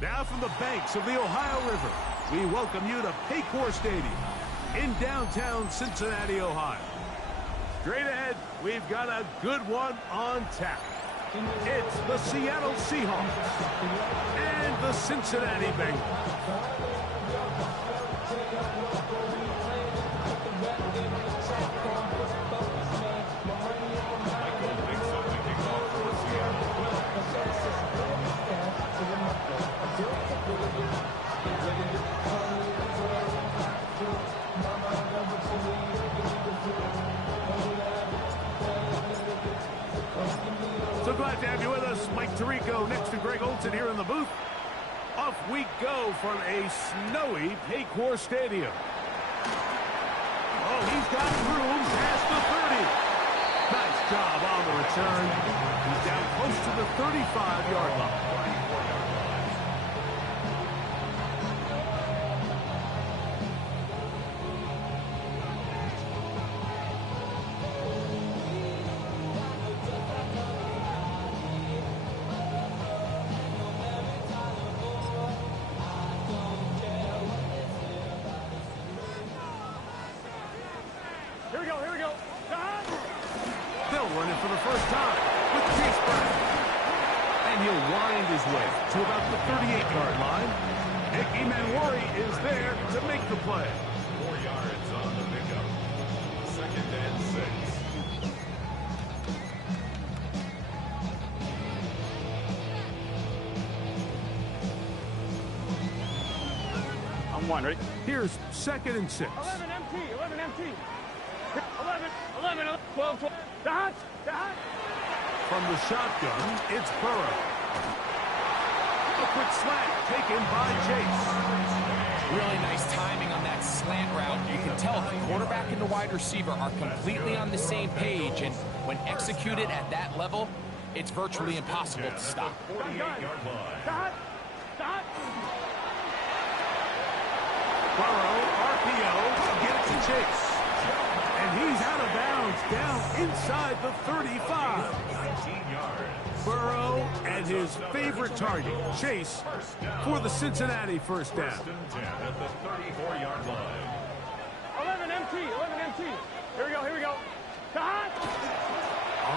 Now from the banks of the Ohio River, we welcome you to Paycor Stadium in downtown Cincinnati, Ohio. Straight ahead, we've got a good one on tap. It's the Seattle Seahawks and the Cincinnati Bengals. So glad to have you with us. Mike Tirico next to Greg Olsen here in the booth. Off we go from a snowy Paycor Stadium. Oh, he's got room past the 30. Nice job on the return. He's down close to the 35-yard line. Here we go. They'll run it for the first time with Chase Brown. And he'll wind his way to about the 38-yard line. Nick Emanwari is there to make the play. 4 yards on the pickup. 2nd and 6. On one, ready? Here's 2nd and 6. 11 empty. 11, 12, 12. Dot. From the shotgun, it's Burrow. A quick slant taken by Chase. Really nice timing on that slant route. You can tell the quarterback and the wide receiver are completely on the same page, and when executed at that level, it's virtually impossible to stop. 48-yard line. Dot. Burrow, RPO, get it to Chase. And he's out of bounds, down inside the 35. 19 yards. Burrow and his favorite target, Chase, for the Cincinnati first down. 1st and 10 at the 34-yard line. 11 empty. Here we go. Dot.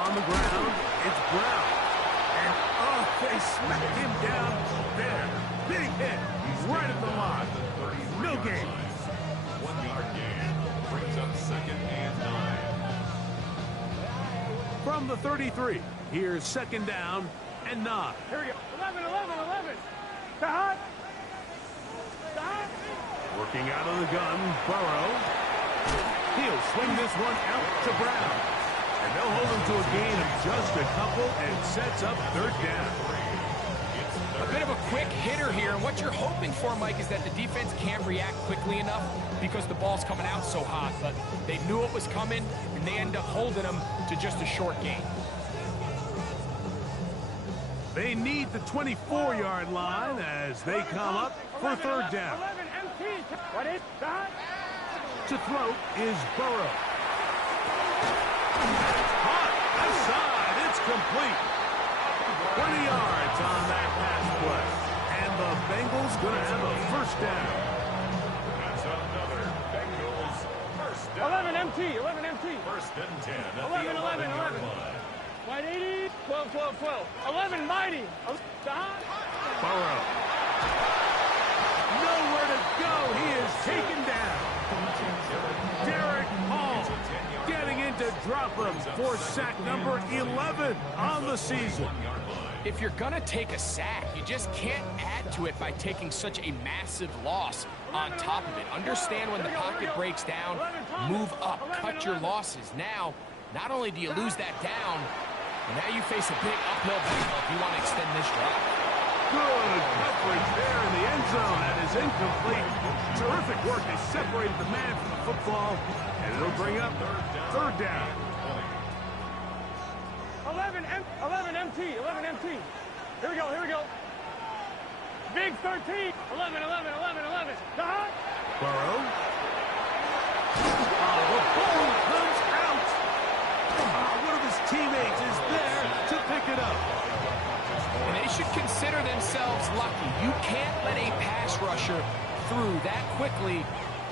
On the ground, it's Brown. And, they smacked him down there. Big hit, right at the line. No gain. 1-yard gain. Brings up 2nd and 9. From the 33, here's 2nd down and 9. Here we go. 11. Dot. Working out of the gun, Burrow. He'll swing this one out to Brown. And they'll hold him to a gain of just a couple and sets up 3rd down. A bit of a quick hitter here, and what you're hoping for, Mike, is that the defense can't react quickly enough because the ball's coming out so hot, but they knew it was coming, and they end up holding them to just a short gain. They need the 24-yard line as they come up for 3rd down. 11 empty. What is that? To throw is Burrow. Hot outside, it's complete. 20 yards on that pass play. And the Bengals going to have a 1st down. That's another Bengals 1st down. 11 empty. 1st and 10 at 11. the 11-yard line. Wide 80. 12. 11 mighty. Dot. Burrow. Nowhere to go. He is taken down. Derek Hall getting in to drop him for sack number 11 on the season. If you're going to take a sack, you just can't add to it by taking such a massive loss on top of it. Understand when the pocket breaks down, move up, cut your losses. Now, not only do you lose that down, but now you face a big uphill battle if you want to extend this drive. Good coverage there in the end zone. That is incomplete. Terrific work. They separated the man from the football, and it'll bring up 3rd down. 11 empty. Here we go. Big 13. 11. Dot. Burrow. The ball comes out. One of his teammates is there to pick it up. And they should consider themselves lucky. You can't let a pass rusher through that quickly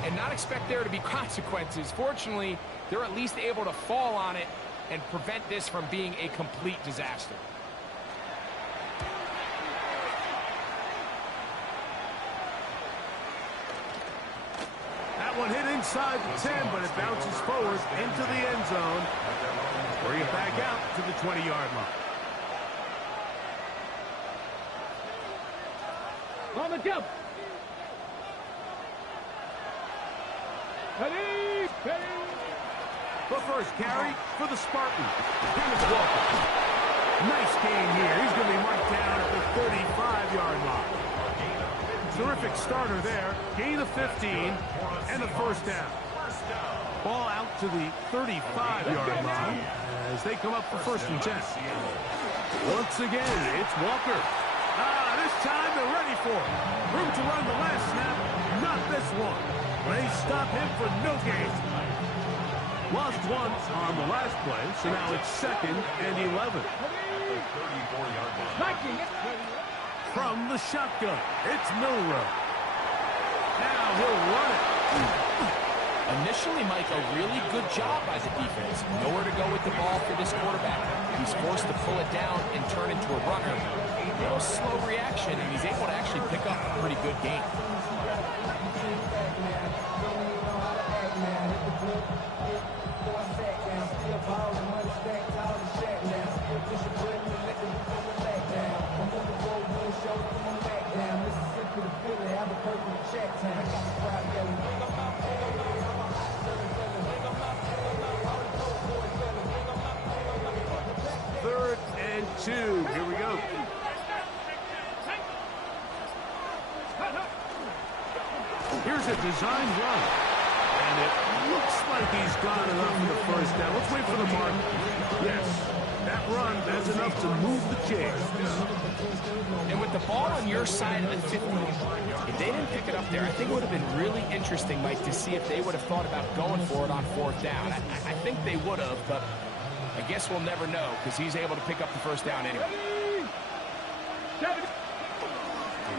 and not expect there to be consequences. Fortunately, they're at least able to fall on it and prevent this from being a complete disaster. That one hit inside the 10, but it bounces forward into the end zone. Bring it back out to the 20-yard line. On the jump. Ready, ready. The first carry for the Spartans. Kenneth Walker. Nice gain here. He's going to be marked down at the 35-yard line. Terrific starter there. Gain of 15 and a first down. Ball out to the 35-yard line as they come up for first and 10. Once again, it's Walker. This time they're ready for it. Room to run the last snap. Not this one. They stop him for no gain. Lost one on the last play, so now it's 2nd and 11. From the shotgun, it's Milroe. Now he'll run it. Initially, Mike, a really good job by the defense. Nowhere to go with the ball for this quarterback. He's forced to pull it down and turn into a runner. A little slow reaction, and he's able to actually pick up a pretty good game. Third and 2. Here we go. Here's a designed run. And it looks like he's got enough for the first down. Let's wait for the mark. Yes, that run, that's enough to move the chains. And with the ball on your side of the 50, if they didn't pick it up there, I think it would have been really interesting, Mike, to see if they would have thought about going for it on 4th down. I think they would have, but I guess we'll never know because he's able to pick up the first down anyway.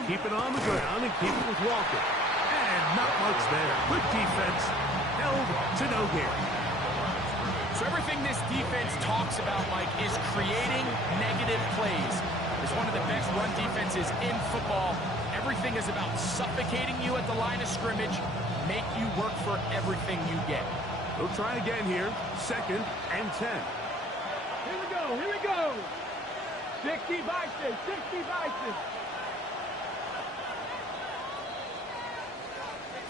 Keep it on the ground and keep it with Walker. And not much there. Good defense. Held to no gain. So everything this defense talks about, Mike, is creating negative plays. It's one of the best run defenses in football. Everything is about suffocating you at the line of scrimmage, make you work for everything you get. They'll try again here. 2nd and 10. Here we go, here we go. 60 vices, 60 vices.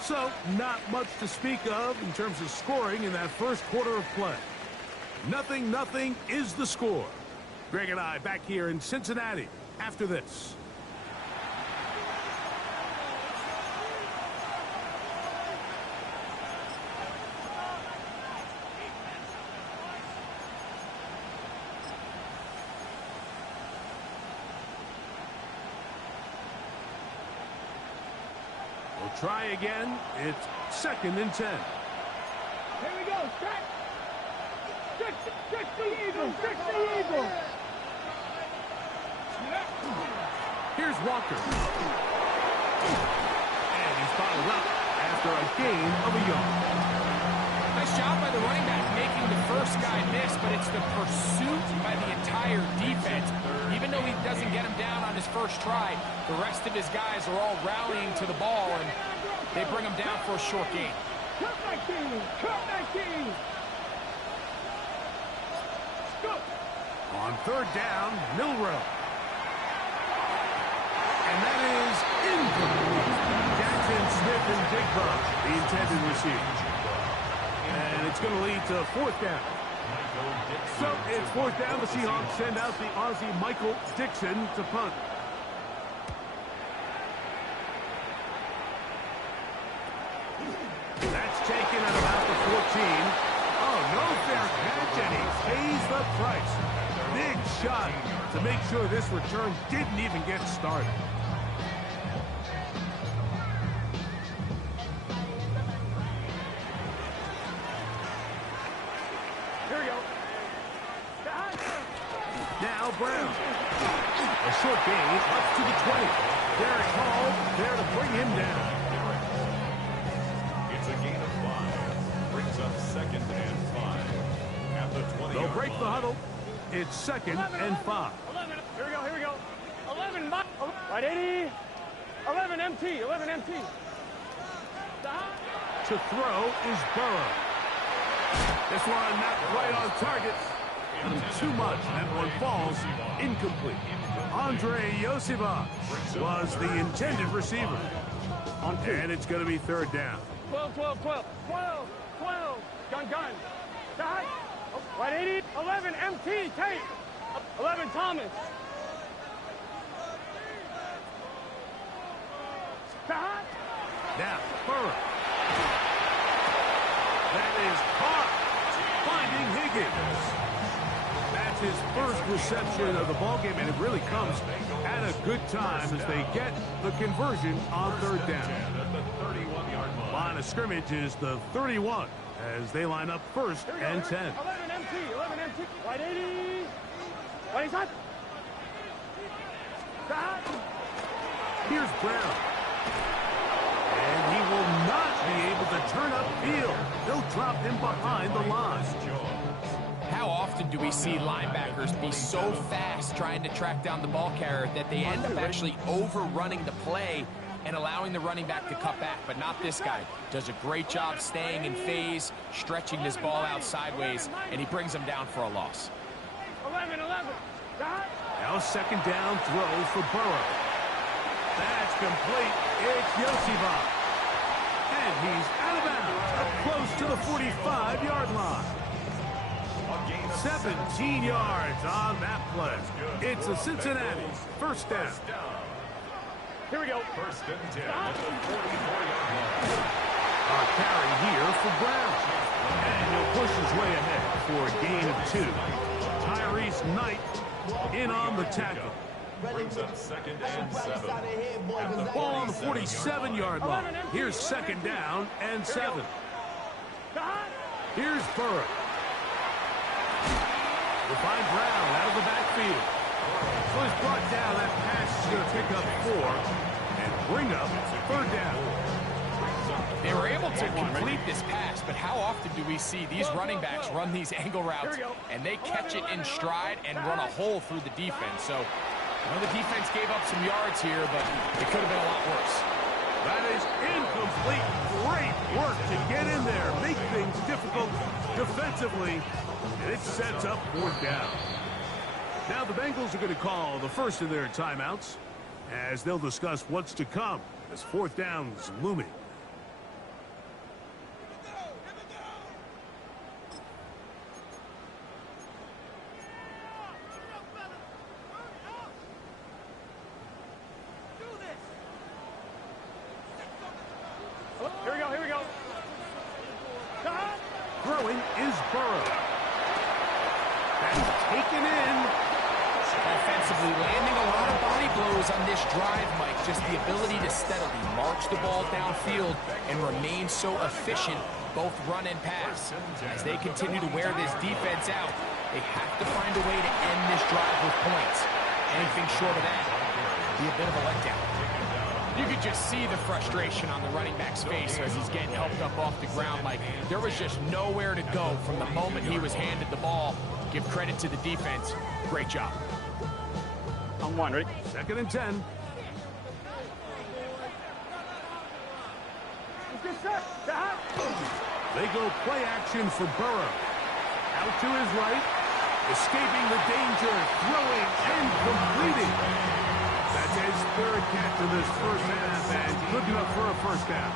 So, not much to speak of in terms of scoring in that first quarter of play. 0-0 is the score. Greg and I back here in Cincinnati after this. We'll try again. It's 2nd and 10. Here we go, strike. Trick the Eagles, trick the Eagles. Here's Walker. And he's bottled up after a gain of a yard. Nice job by the running back making the first guy miss, but it's the pursuit by the entire defense. Even though he doesn't get him down on his first try, the rest of his guys are all rallying to the ball, and they bring him down for a short gain. Cut that team, cut that team. On 3rd down, Milroe. And that is incomplete. Jackson, Smith, and Digba, the intended receivers. And it's going to lead to 4th down. So it's 4th down. The Seahawks send out the Aussie Michael Dixon to punt. That's taken at about the 14. Oh, no fair catch, and he pays the price. Big shot to make sure this return didn't even get started. Now Now Brown. A short gain up to the 20. Derek Hall there to bring him down. It's a gain of 5. Brings up 2nd and 5. At the 20. They'll break the huddle. It's 2nd and 5. 11. Here we go. 11. Right 80. 11 MT. 11 MT. To throw is Burrow. This one not quite on target. Too much. That one falls incomplete. Andre Yoseva was the intended receiver. And it's going to be 3rd down. 12. Gun. Dot. Right 80. 11 MT. Tate. 11 Thomas. Dot. Now, Burrow. That is caught. Finding Higgins. That's his first reception of the ballgame, and it really comes at a good time as they get the conversion on 3rd down. Line of scrimmage is the 31 as they line up 1st and 10. 11 MT. Right 80. Right shot. Dot. Here's Brown. And he will not be able to turn upfield. They'll drop him behind the line. How often do we see linebackers be so fast trying to track down the ball carrier that they end up actually overrunning the play and allowing the running back to cut back? But not this guy. Does a great job staying in phase, stretching this ball out sideways, and he brings him down for a loss. 11. Dot. Now 2nd down throw for Burrow. That's complete. It's Yoseva. And he's out of bounds, up close to the 45-yard line. 17 yards on that play. It's a Cincinnati 1st down. Here we go. 1st and 10 at the 44-yard line. A carry here for Brown. And he'll push his way ahead for a gain of 2. Tyrese Knight in on the tackle. Brings up 2nd and 7. At the Ball on the 47-yard line. Here's 2nd down and 7. Here's Burrow. We'll find Brown out of the backfield. So he's brought down. That pass is going to pick up 4 and bring up 3rd down. They were able to complete this pass, but how often do we see these running backs run these angle routes and they catch it in stride and run a hole through the defense? So, I know the defense gave up some yards here, but it could have been a lot worse. That is incomplete. Great work to get in there. Make things difficult defensively. And it sets up 4th down. Now the Bengals are going to call the first of their timeouts as they'll discuss what's to come as 4th down's looming. Here we go. Throwing is Burrow. That's taken in. Offensively, landing a lot of body blows on this drive, Mike. Just the ability to steadily march the ball downfield and remain so efficient, both run and pass. As they continue to wear this defense out, they have to find a way to end this drive with points. Anything short of that would be a bit of a letdown. You could just see the frustration on the running back's face as he's getting helped up off the ground. Like, there was just nowhere to go from the moment he was handed the ball. Give credit to the defense. Great job. On 1, ready? 2nd and 10. They go play action for Burrow. Out to his right. Escaping the danger. Throwing and completing. That's his 3rd catch of this 1st half and good enough for a 1st down.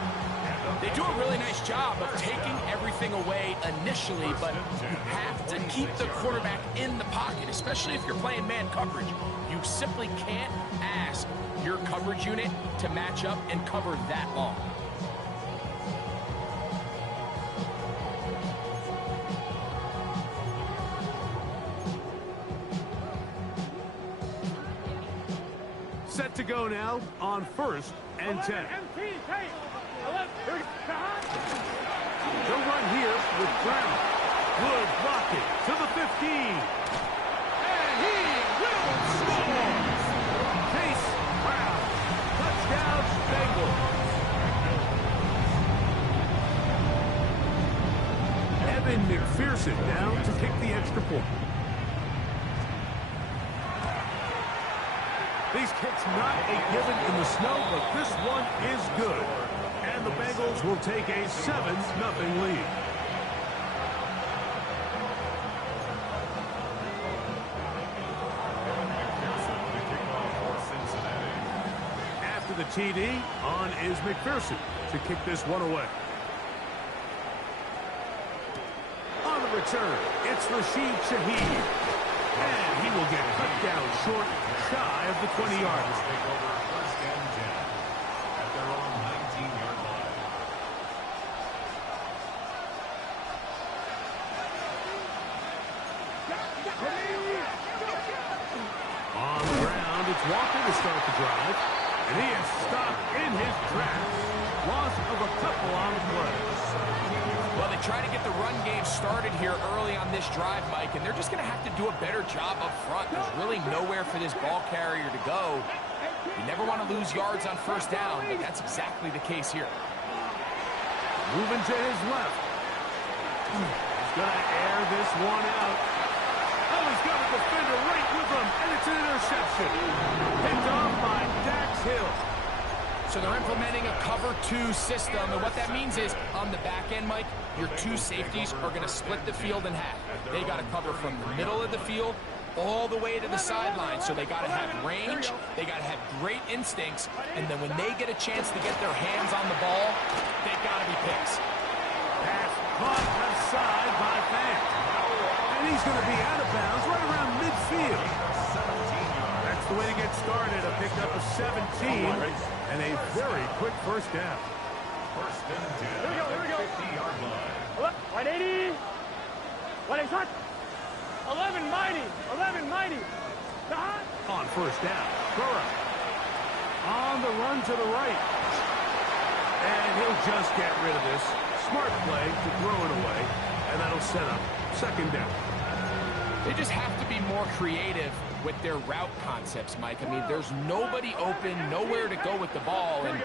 They do a really nice job of taking everything away initially, but you have to keep the quarterback in the pocket, especially if you're playing man coverage. You simply can't ask your coverage unit to match up and cover that long. Set to go now on 1st and 10. They'll run here with Brown. Good blocking to the 15. And he will Evan McPherson down to kick the extra point. These kicks not a given in the snow, but this one is good. And the Bengals will take a 7-0 lead. After the TD, on is McPherson to kick this one away. On the return, it's Rashid Shaheed. And he will get cut down short, shy of the 20-yard line. Take over first and 10 at their own 19-yard line. On the ground, it's Walker to start the drive. And he is stopped in his tracks. Loss of a couple on the play. Well, they try to get the run game started here early on this drive, Mike, and they're just going to have to do a better job up front. There's really nowhere for this ball carrier to go. You never want to lose yards on first down, but that's exactly the case here. Moving to his left. He's going to air this one out. Oh, he's got a defender right with him, and it's an interception. Picked off by Dax Hill. So they're implementing a cover 2 system, and what that means is on the back end, Mike, your 2 safeties are going to split the field in half. They got to cover from the middle of the field all the way to the sideline, so they got to have range, they got to have great instincts, and then when they get a chance to get their hands on the ball, they've got to be picks. Pass caught left side by Fant. And he's going to be out of bounds right around midfield. That's the way to get started. A pickup of 17 and a very quick first down. First and 10 Here we go. 50-yard line. 180. 180. 11 mighty. 11 mighty. On first down, Burrow. On the run to the right. And he'll just get rid of this. Smart play to throw it away. And that'll set up second down. They just have to be more creative with their route concepts, Mike. I mean, there's nobody open, nowhere to go with the ball, and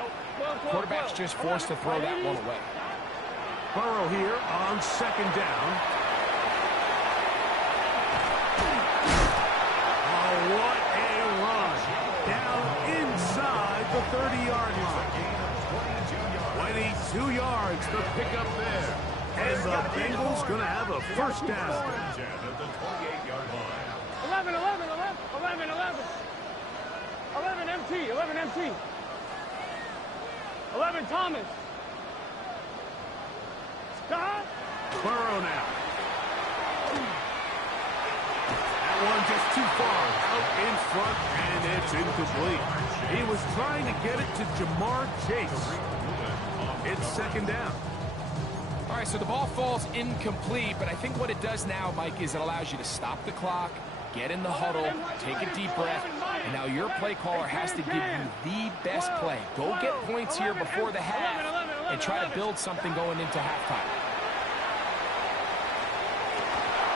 quarterback's just forced to throw that one away. Burrow here on second down. Oh, what a run. Down inside the 30-yard line. 22 yards to pick up there. And the Bengals going to have a first down. At the 28-yard line. 11 MT. 11 MT. 11 Thomas. Burrow now. That one just too far out in front, and it's incomplete. He was trying to get it to Jamar Chase. It's second down. All right, so the ball falls incomplete, but I think what it does now, Mike, is it allows you to stop the clock, get in the huddle, take a deep breath, and now your play caller has to give you the best play. Go get points here before the half and try to build something going into halftime.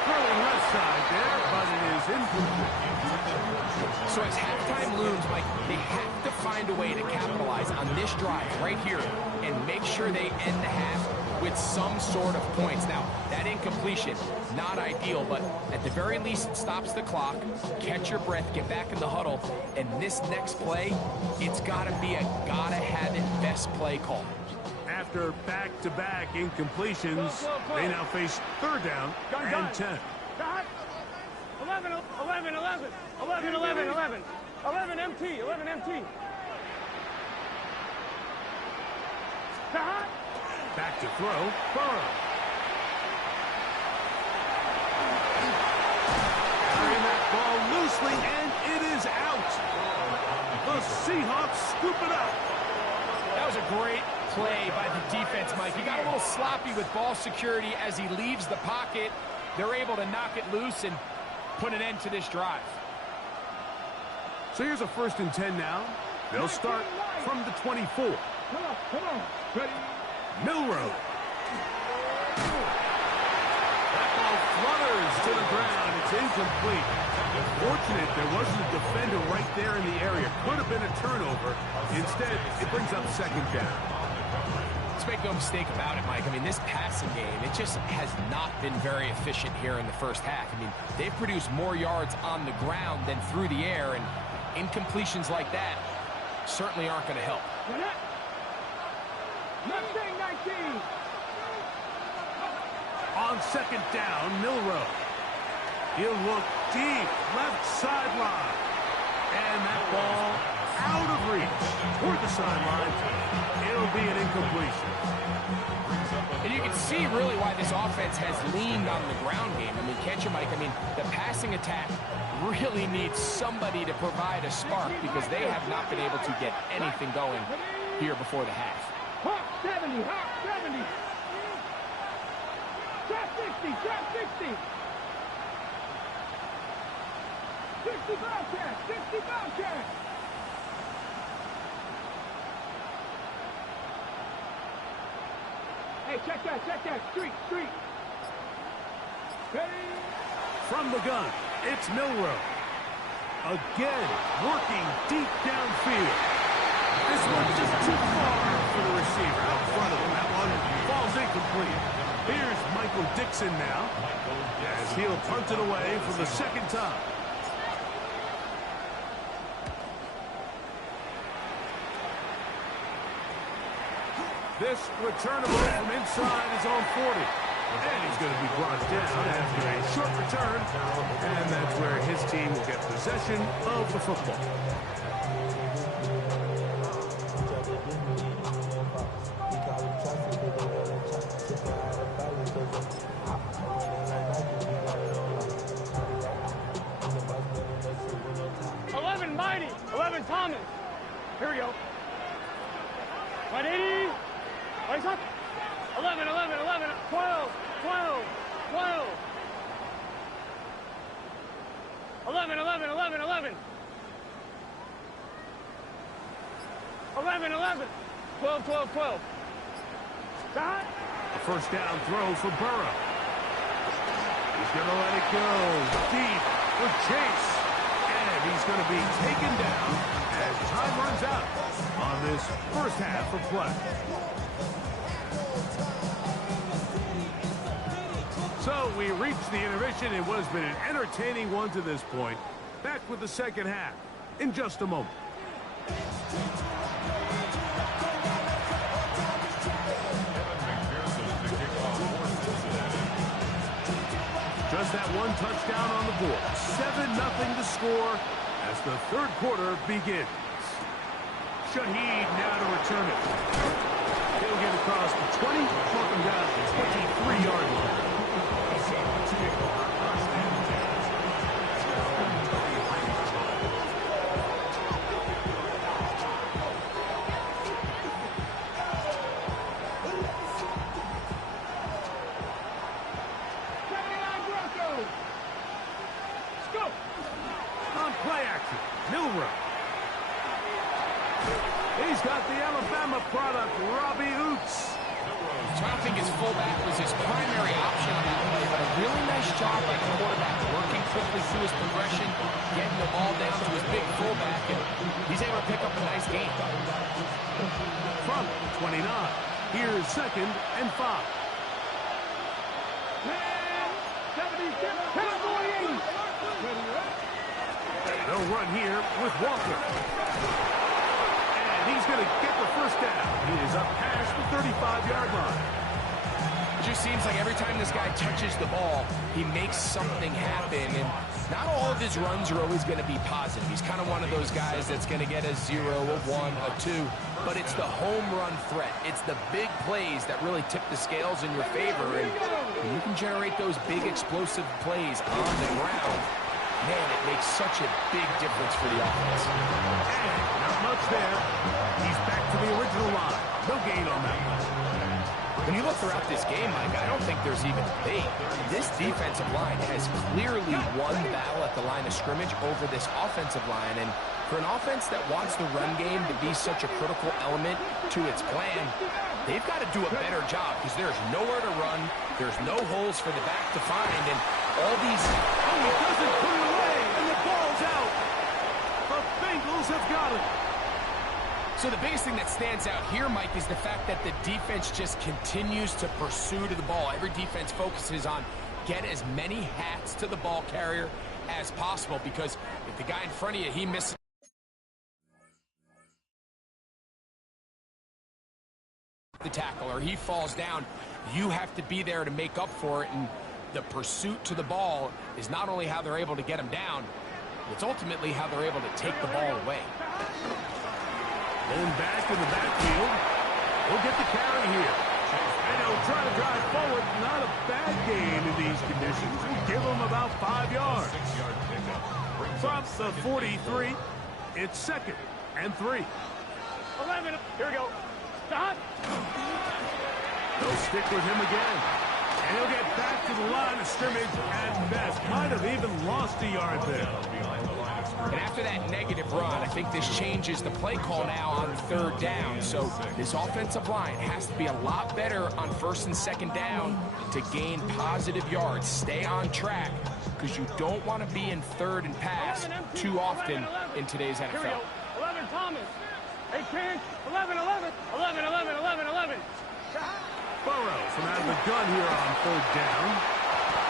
Throwing left side there, but it is incomplete. So as halftime looms, Mike, they have to find a way to capitalize on this drive right here and make sure they end the half with some sort of points. Now, that incompletion, not ideal, but at the very least, it stops the clock, catch your breath, get back in the huddle, and this next play, it's got to be a gotta-have-it best play call. After back-to-back incompletions, they now face third down and 10. 11 MT. 11 MT. Back to throw, Burrow. Carrying that ball loosely, and it is out. The Seahawks scoop it up. That was a great play by the defense, Mike. He got a little sloppy with ball security as he leaves the pocket. They're able to knock it loose and put an end to this drive. So here's a first and 10 now. They'll start from the 24. Come on. Ready? Milroe. That ball flutters to the ground. It's incomplete. Fortunate there wasn't a defender right there in the area. Could have been a turnover. Instead, it brings up second down. let's make no mistake about it, Mike. I mean, this passing game, it just has not been very efficient here in the first half. I mean, they've produced more yards on the ground than through the air, and incompletions like that certainly aren't going to help. Mustang 19. On second down, Milroe. He'll look deep, left sideline. And that ball out of reach toward the sideline. It'll be an incompletion. And you can see really why this offense has leaned on the ground game. I mean, can't you, Mike? I mean, the passing attack really needs somebody to provide a spark because they have not been able to get anything going here before the half. Hawk 70, Hawk 70. Trap 60, trap 60. 60 Bobcat, 60 Bobcat. Hey, check that, street. Ready? From the gun, it's Milroe. Again, working deep downfield. This one's just too far for the receiver. Out in front of him. That one falls incomplete. Here's Michael Dixon now, as he'll punt it away for the second time. This returnable from inside his own 40. And he's going to be brought down after a short return. And that's where his team will get possession of the football. Mighty, 11 Thomas. Here we go. 180. Raise up. 11, 12. 11. 12. Stop. A first down throw for Burrow. He's going to let it go deep for Chase. And he's going to be taken down as time runs out on this first half of play. So we reached the intermission. It has been an entertaining one to this point. Back with the second half in just a moment. Just that one touchdown on the board. 7-0 to score as the third quarter begins. Shaheed now to return it. He'll get across the 20, walk him down to the 23-yard line. Product, Robbie Oots. I think his fullback was his primary option on that play, but a really nice job by the quarterback, working quickly through his progression, getting the ball down to his big fullback, and he's able to pick up a nice gain. From 29, here's 2nd and 5. They'll run here with Walker. He's going to get the first down. He is up past the 35-yard line. It just seems like every time this guy touches the ball, he makes something happen. And not all of his runs are always going to be positive. He's kind of one of those guys that's going to get a 0, a 1, a 2. But it's the home run threat. It's the big plays that really tip the scales in your favor. And when you can generate those big explosive plays on the ground, man, it makes such a big difference for the offense. And not much there. He's back to the original line. No gain on that one. When you look throughout this game, Mike, I don't think there's even debate. This defensive line has clearly won the battle at the line of scrimmage over this offensive line. And for an offense that wants the run game to be such a critical element to its plan, they've got to do a better job because there's nowhere to run. There's no holes for the back to find. And all these... Oh, he doesn't put it away, and the ball's out. The Bengals have got it. So the biggest thing that stands out here, Mike, is the fact that the defense just continues to pursue to the ball. Every defense focuses on get as many hats to the ball carrier as possible, because if the guy in front of you, he misses the tackle or he falls down, you have to be there to make up for it. And the pursuit to the ball is not only how they're able to get him down, it's ultimately how they're able to take the ball away. Going back in the backfield. He'll get the carry here. And he'll try to drive forward. Not a bad game in these conditions. We'll give him about 5 yards. From the 43, it's 2nd and 3. 11. Here we go. Stop. They'll stick with him again. And he'll get back to the line of scrimmage at best. Might have even lost a yard there. And after that negative run, I think this changes the play call now on 3rd down. So this offensive line has to be a lot better on 1st and 2nd down to gain positive yards. Stay on track, because you don't want to be in 3rd and pass too often in today's NFL. Here we go. 11 Thomas. 8 chance. 11, 11. 11, 11, 11, 11. Burrow from out of the gun here on 3rd down.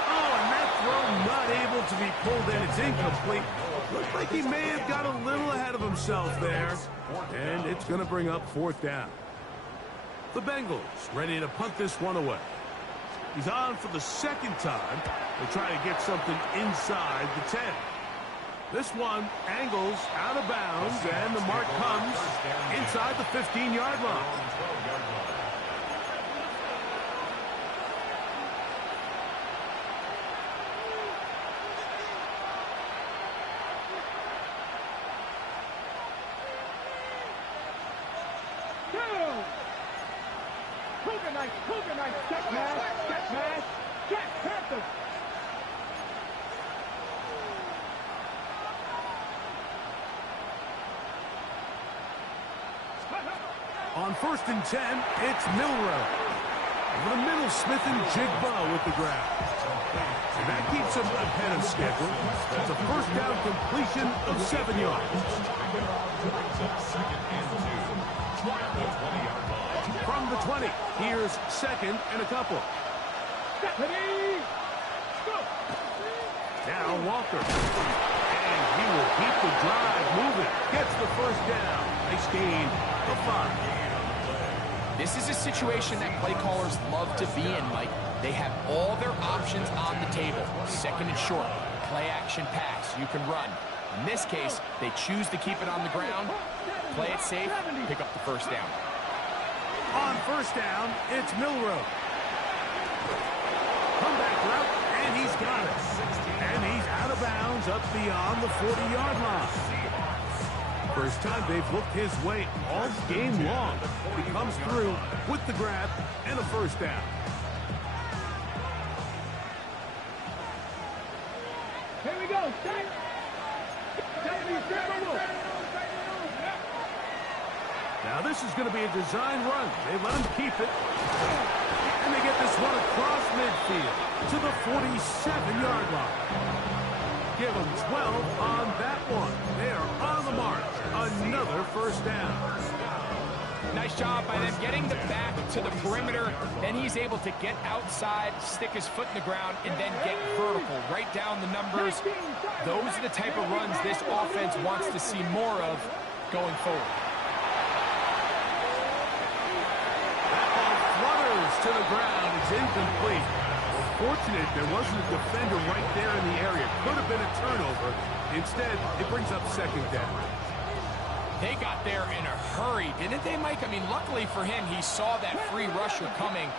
Oh, and that throw not able to be pulled in. It's incomplete. Looks like he may have got a little ahead of himself there. And it's going to bring up 4th down. The Bengals ready to punt this one away. He's on for the 2nd time. They'll try to get something inside the 10. This one angles out of bounds, and the mark comes inside the 15-yard line. Cougar knife, check pass, check Panthers. On 1st and 10, it's Milroe. Over the middle, Smith and Jigba with the grab. And that keeps him ahead of schedule. It's a 1st down completion of 7 yards. From the 20, here's 2nd and a couple. Now Walker. And he will keep the drive moving. Gets the 1st down. Nice gain of 5. This is a situation that play callers love to be in, Mike. They have all their options on the table. 2nd and short, play action pass, you can run. In this case, they choose to keep it on the ground, play it safe, pick up the 1st down. On 1st down, it's Milroe. Comeback route, and he's got it. And he's out of bounds up beyond the 40-yard line. First time they've looked his way all game long. He comes through with the grab and a 1st down. Here we go. Now this is going to be a design run. They let him keep it. And they get this one across midfield to the 47-yard line. Give them 12 on that one. They are on the march. Another 1st down. Nice job by them getting the back to the perimeter. Then he's able to get outside, stick his foot in the ground, and then get vertical. Right down the numbers. Those are the type of runs this offense wants to see more of going forward. That ball flutters to the ground. It's incomplete. Fortunate there wasn't a defender right there in the area. Could have been a turnover. Instead, it brings up 2nd down. They got there in a hurry, didn't they, Mike? I mean, luckily for him, he saw that free rusher coming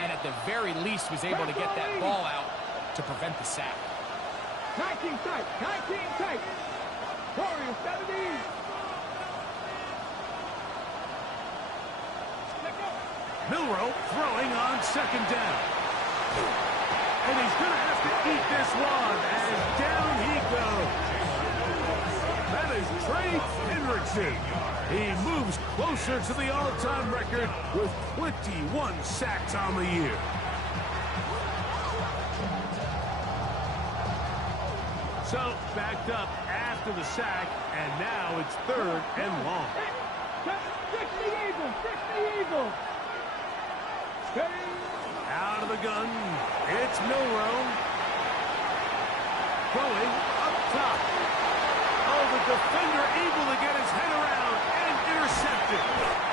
and at the very least was able to get that ball out to prevent the sack. 19 tight. Warriors 70. Milroe throwing on 2nd down. And he's going to have to eat this one as down he goes. That is Trey Hendrickson. He moves closer to the all-time record with 21 sacks on the year. So, backed up after the sack, and now it's 3rd and long. Fix the eagle. Fix the eagle. Steady. Out of the gun. It's Milrow. Going up top. Oh, the defender able to get his head around and intercepted.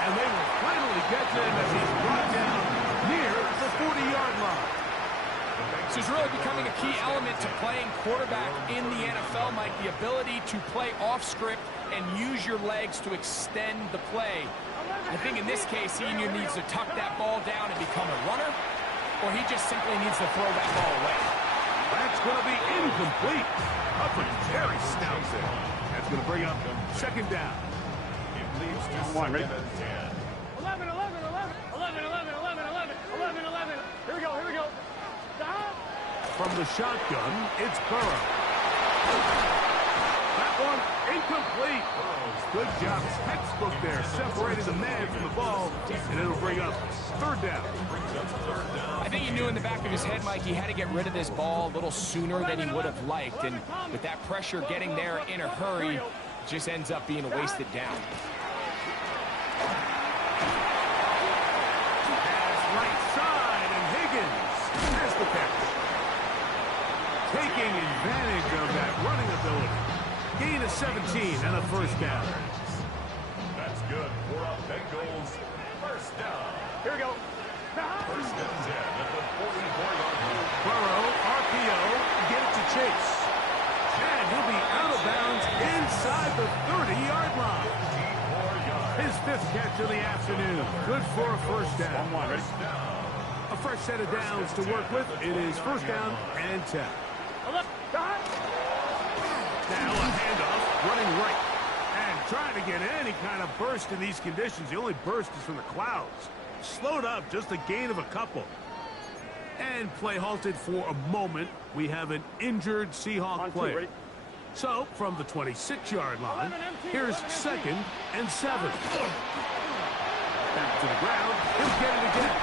And they will finally get to him as he's brought down near the 40-yard line. This is really becoming a key element to playing quarterback in the NFL, Mike. The ability to play off script and use your legs to extend the play. I think in this case, he either needs to tuck that ball down and become a runner, or he just simply needs to throw that ball away. That's going to be incomplete. Up with Terry Snouts there. That's going to bring up second down. It leads to second and 10. 11, 11, 11, 11, 11, 11, 11, 11, 11. Here we go, here we go. Stop. From the shotgun, it's Burrow. That one incomplete. Good job. Textbook there. Separated the man from the ball, and it'll bring up third down. I think he knew in the back of his head, Mike, he had to get rid of this ball a little sooner than he would have liked. And with that pressure getting there in a hurry, it just ends up being a wasted down. Pass right side, and Higgins has the catch. Taking advantage of that running ability. Gain of 17 and a first down. That's good for a Bengals first down. Here we go. First and 10 at the 44-yard line. Burrow, RPO, get it to Chase. And he'll be out of bounds inside the 30-yard line. 4 yards. His fifth catch of the afternoon. Good for a first down. First down. A fresh set of downs to work with. It is first down and 10. Now a handoff, running right. And trying to get any kind of burst in these conditions. The only burst is from the clouds. Slowed up, just a gain of a couple. And play halted for a moment. We have an injured Seahawk player. So, from the 26-yard line, here's second and 7. Back to the ground. He'll get it again.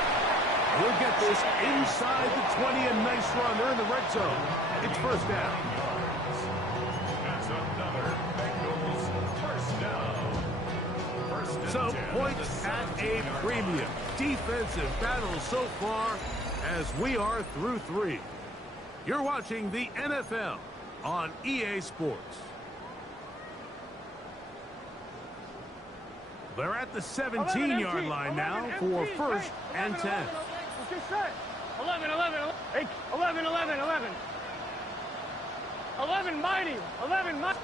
He'll get this inside the 20. A nice run. They're in the red zone. It's first down. That's another Bengals first down. First and So 10 points at a premium. Defensive battle so far as we are through 3. You're watching the NFL on EA Sports. They're at the 17-yard line now for first and 10. 11, 11, 11, 11, 11. 11 mighty. 11 mighty.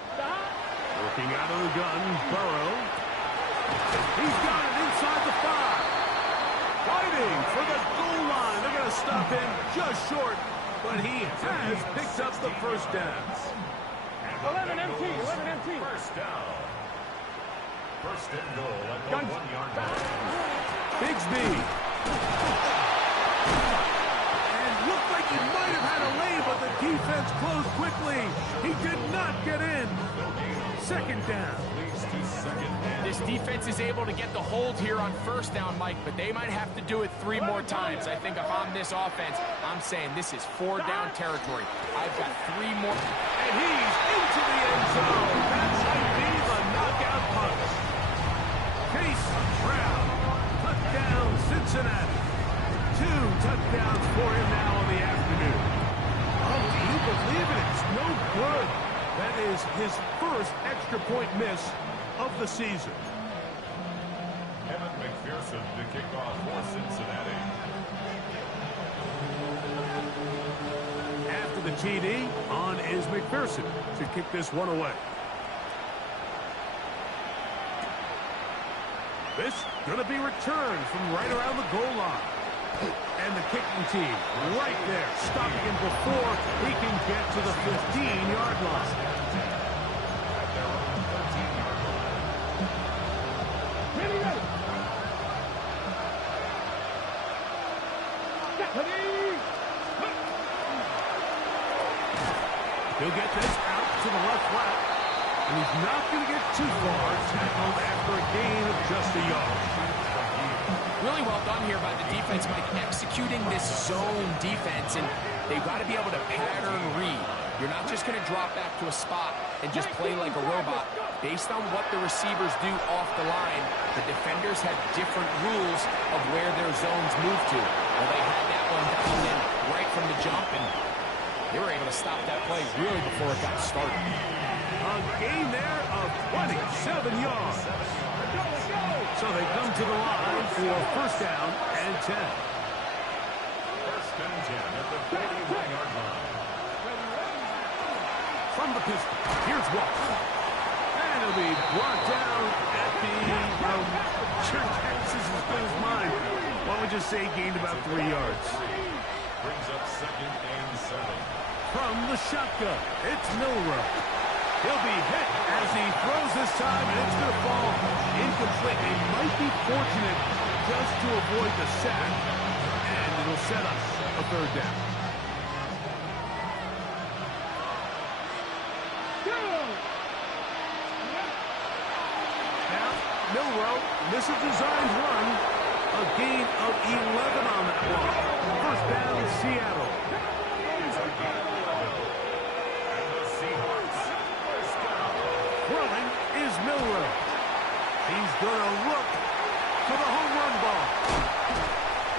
Working out of the gun, Burrow. He's got it inside the 5. Fighting for the goal line. They're going to stop him just short, but he has picked up the first down. 11 MT. 11 MT. First down. First and goal at the 1-yard line. Bigsby. And looked like he might have had a lane, but the defense closed quickly. He did not get in. Second down. Leads to second and This defense is able to get the hold here on first down, Mike, but they might have to do it 3 more times. I think if I'm this offense, I'm saying this is 4-down territory. I've got 3 more. And he's into the end zone. That's might be the knockout punch. Chase Brown. Touchdown, Cincinnati. 2 touchdowns for him now in the afternoon. Oh, do you believe it? It's no good. That is his first extra point miss of the season. Evan McPherson to kick off for Cincinnati. After the TD, on is McPherson to kick this one away. This going to be returned from right around the goal line. And the kicking team right there, stopping him before he can get to the 15-yard line. At their own 13-yard line. Ready, ready. He'll get this out to the left flat. And he's not going to get too far, tackled after a gain of just a yard. Really well done here by the defense, Mike, executing this zone defense, and they've got to be able to pattern read. You're not just going to drop back to a spot and just play like a robot. based on what the receivers do off the line, the defenders have different rules of where their zones move to. Well, they had that one dialed in right from the jump, and they were able to stop that play really before it got started. A gain there of 27 yards. So they come to the line for first down and 10. First and 10 at the 41-yard line. From the pistol, here's Walker. And it'll be brought down at the, your guess is as good as mine. Why don't we just say he gained about 3 yards? Brings up second and 7. From the shotgun, it's Milroe. He'll be hit as he throws this time, and it's going to fall incomplete. They might be fortunate just to avoid the sack, and it'll set us a third down. Now, Milroe, this is designed run, a gain of 11 on that one. First down, Seattle. Throwing is Milroe. He's going to look for the home run ball.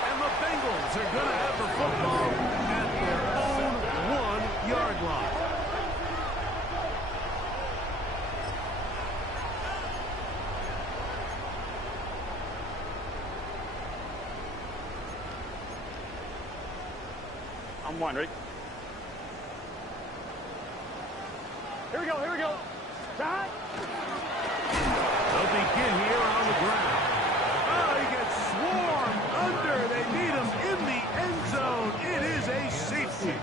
And the Bengals are going to have the football at their own 1-yard line. I'm one, ready? Here we go, here we go. Shot. They'll begin here on the ground. Oh, he gets swarmed under. They need him in the end zone. It is a safety.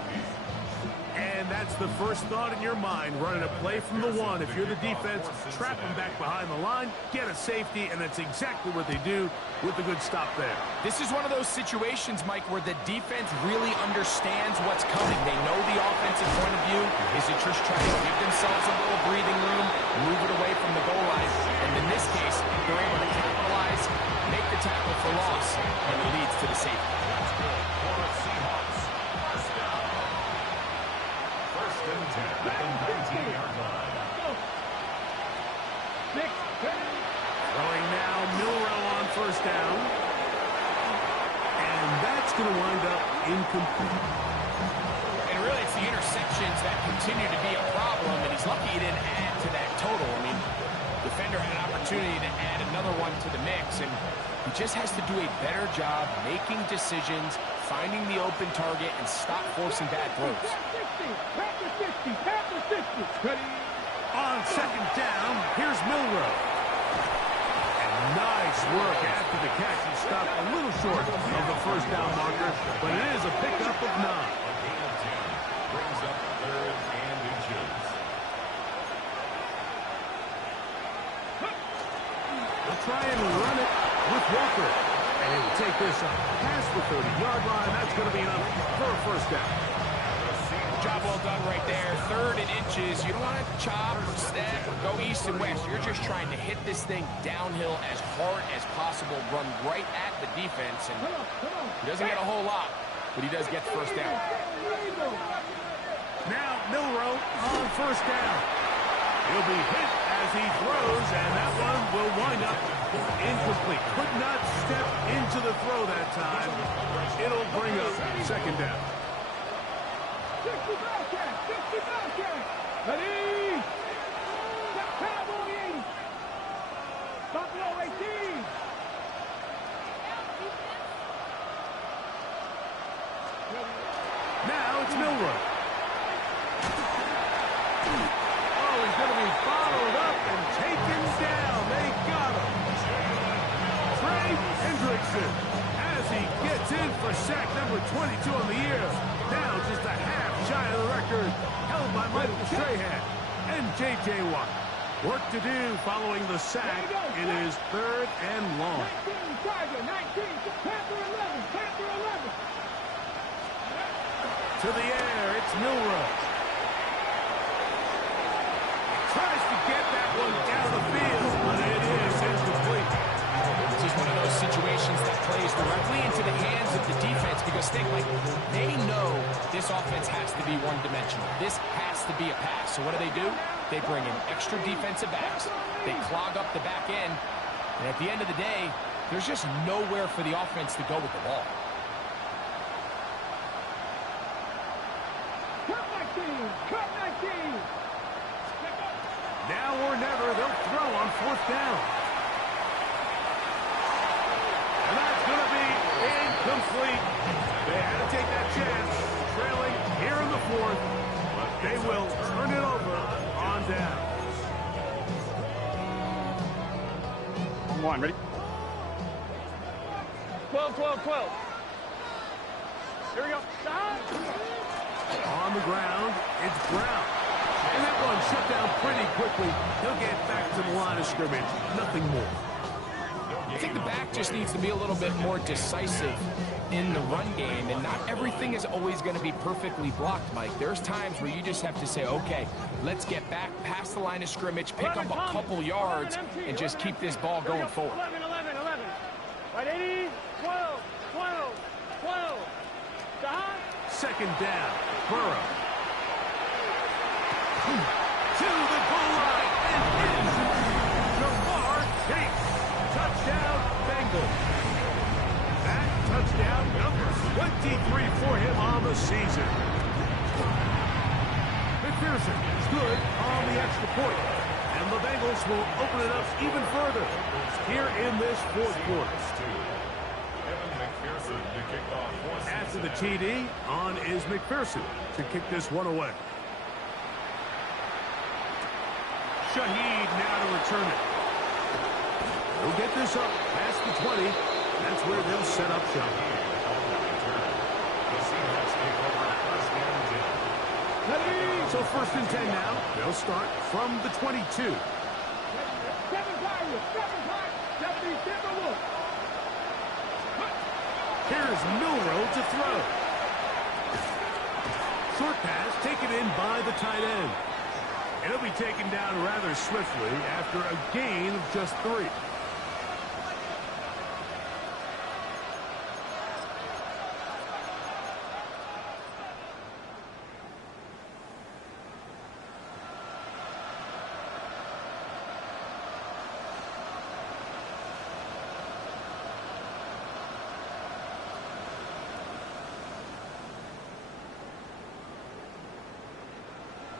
And that's the first thought in your mind, running a play from the 1. If you're the defense, trap him back behind the line, get a safety, and that's exactly what they do with the good stop there. This is one of those situations, Mike, where the defense really understands what's coming. They know the offensive point of view is to just try to give themselves a little breathing room, move it away from the goal line. And in this case, they're able to capitalize, make the tackle for loss, and it leads to the safety. First and 10 at the 19-yard line. Throwing now, Milroe on first down. And that's going to wind up incomplete. And really, it's the interceptions that continue to be a problem, and he's lucky he didn't add to that total. I mean, defender had an opportunity to add another one to the mix, and he just has to do a better job making decisions, finding the open target, and stop forcing bad throws. On second down, here's Milroe. And nice work after the catch. He stopped a little short of the first down marker, but it is a pickup of 9. A gain of 10. Brings up third and inches. They'll try and run it with Walker. And he will take this up past the 30-yard line. That's going to be enough for a first down. Job well done right there. Third and inches. You don't want to chop or step or go east and west. You're just trying to hit this thing downhill as hard as possible, run right at the defense, and he doesn't get a whole lot, but he does get the first down. Now Milroe on first down. He'll be hit as he throws, and that one will wind up incomplete. Could not step into the throw that time. It'll bring up second down. 60 Bellcat. Ready. Cowboy 80. Buffalo 18. Now it's Milroe. Oh, he's going to be followed up and taken down. They got him. Trey Hendrickson, as he gets in for sack number 22 on the year. Now just a half shy of the record held by Michael Strahan and J.J. Watt. Work to do following the sack. It is third and long. 19, Tiger, 19, Panther 11, Panther 11. To the air, it's Milroe. Tries to get that one down the field, but it is incomplete. This is one of those situations that plays directly into the hands of the defense because they know this offense has to be one-dimensional. This has to be a pass. So what do? They bring in extra defensive backs. They clog up the back end. And at the end of the day, there's just nowhere for the offense to go with the ball. Cut my team. Now or never, they'll throw on 4th down. And that's going to be incomplete. They had to take that chance, trailing here in the 4th, but they will turn it over on down. On 1, ready? 12, 12, 12. Here we go. Stop. On the ground, it's Brown. And that one shut down pretty quickly. He'll get back to the line of scrimmage. Nothing more. I think the back just needs to be a little bit more decisive in the run game, and not everything is always going to be perfectly blocked, Mike. There's times where you just have to say, okay, let's get back past the line of scrimmage, pick up a couple yards, and just keep this ball going forward. 11, 11, 11. Right, 80, 12, 12, 12. Stop. 2nd down, Burrow. To the goal line and in. Jamar Chase. Touchdown, Bengals. That touchdown number 23 for him on the season. McPherson is good on the extra point. And the Bengals will open it up even further here in this 4th quarter. After the TD, on is McPherson to kick this one away. Shaheed now to return it. He'll get this up past the 20. That's where they'll set up shop. So 1st and 10 now. They'll start from the 22. 7 Here's Milroe to throw. Short pass taken in by the tight end. It'll be taken down rather swiftly after a gain of just 3.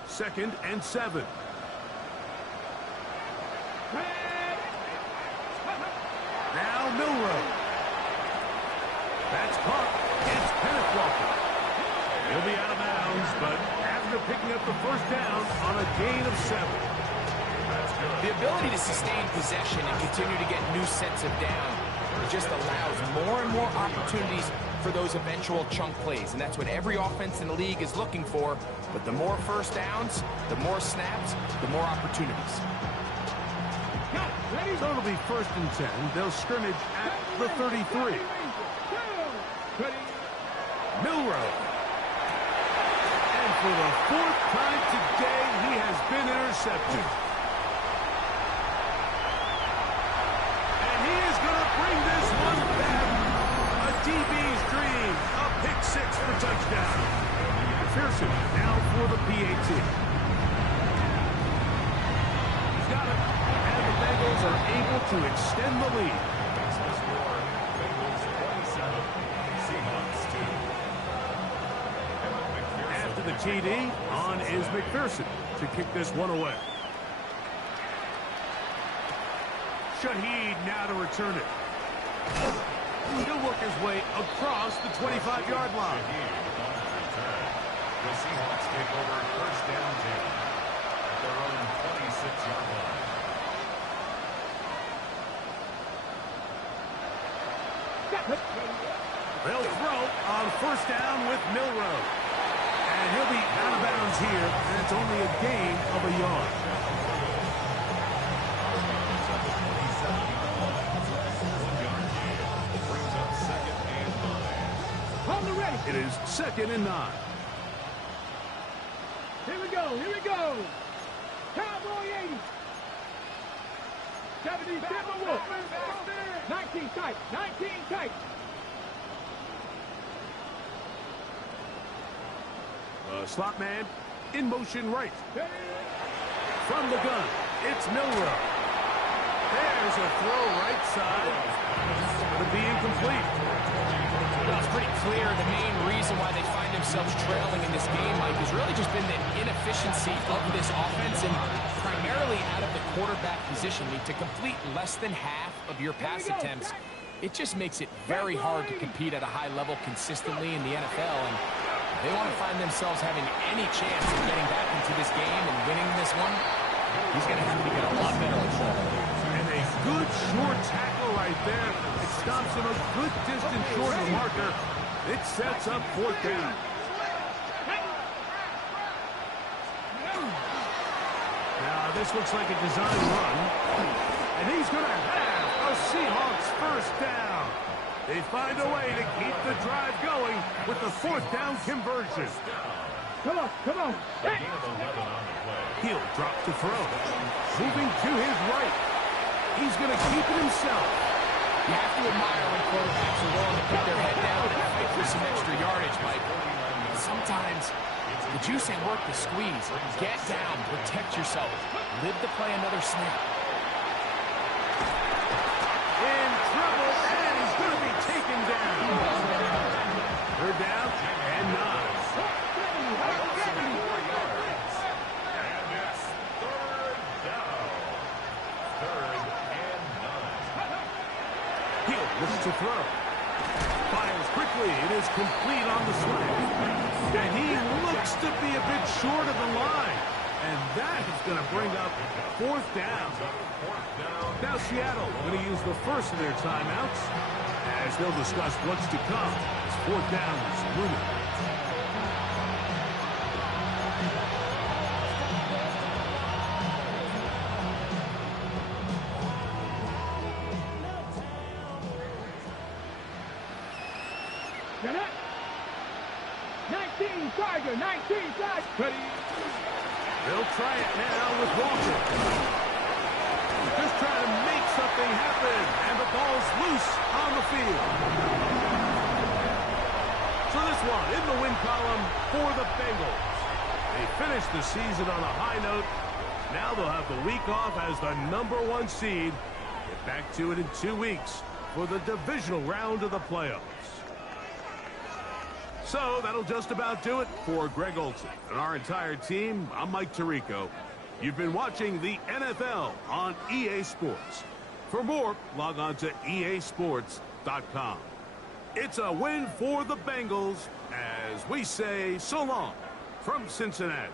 Second and 7. Now Milroe. That's caught. It's Kenneth Walker. He'll be out of bounds, but after picking up the 1st down on a gain of 7. The ability to sustain possession and continue to get new sets of down, it just allows more and more opportunities for those eventual chunk plays, and that's what every offense in the league is looking for. But the more 1st downs, the more snaps, the more opportunities. So it'll be 1st and 10. They'll scrimmage at the 33. Milroe. And for the 4th time today, he has been intercepted. And he is going to bring this one back. A DB's dream. A pick 6 for touchdown. McPherson now for the PAT. He's got it. And the Bengals are able to extend the lead. After the TD, on is McPherson to kick this one away. Shaheed now to return it. He'll work his way across the 25-yard line. The Seahawks take over 1st down at their own 26-yard line. They'll throw on 1st down with Milroe. And he'll be out of bounds here, and it's only a gain of a yard. It is 2nd and 9. Here we go. Cowboy 80. 70 Timberwolves. 19 tight. 19 tight. Slot man in motion right. From the gun, it's Milroe. There's a throw right side. Going to be incomplete. Well, it's pretty clear the main reason why they find themselves trailing in this game, Mike, has really just been the inefficiency of this offense and primarily out of the quarterback position. To complete less than half of your pass attempts, it just makes it very hard to compete at a high level consistently in the NFL. And if they want to find themselves having any chance of getting back into this game and winning this one, he's going to have to get a lot better control. And a good short tackle right there. It stops him a good distance short of the marker. It sets up fourth down. Now, this looks like a design run. And he's going to have a Seahawks first down. They find a way to keep the drive going with the fourth down conversion. Come on, come on. He'll drop to throw. Moving to his right. He's going to keep it himself. You have to admire when quarterbacks are willing to put their head down and fight for some extra yardage, Mike. Sometimes the juice ain't worth the squeeze. Get down, protect yourself. Live to play another snap. In trouble, and he's going to be taken down. Third down and 9. Hill looks to throw. Fires quickly. It is complete on the slant. And he looks to be a bit short of the line. And that is going to bring up fourth down. Now Seattle going to use the first of their timeouts as they'll discuss what's to come as fourth down is looming. Get it. 19 Tiger, 19 Tiger. Ready. They'll try it now with Walker. Just trying to make something happen, and the ball's loose on the field. So this one in the win column for the Bengals. They finished the season on a high note. Now they'll have the week off as the #1 seed. Get back to it in 2 weeks for the divisional round of the playoffs. So that'll just about do it for Greg Olsen and our entire team. I'm Mike Tirico. You've been watching the NFL on EA Sports. For more, log on to easports.com. It's a win for the Bengals as we say so long from Cincinnati.